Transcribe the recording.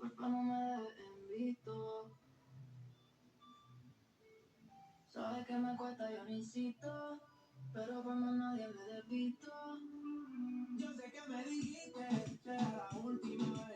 Porfa, no me dejes en visto. Sabes que me cuesta, yo no insisto. Pero por más nadie me desvisto. Yo sé que me dijiste, será la última vez.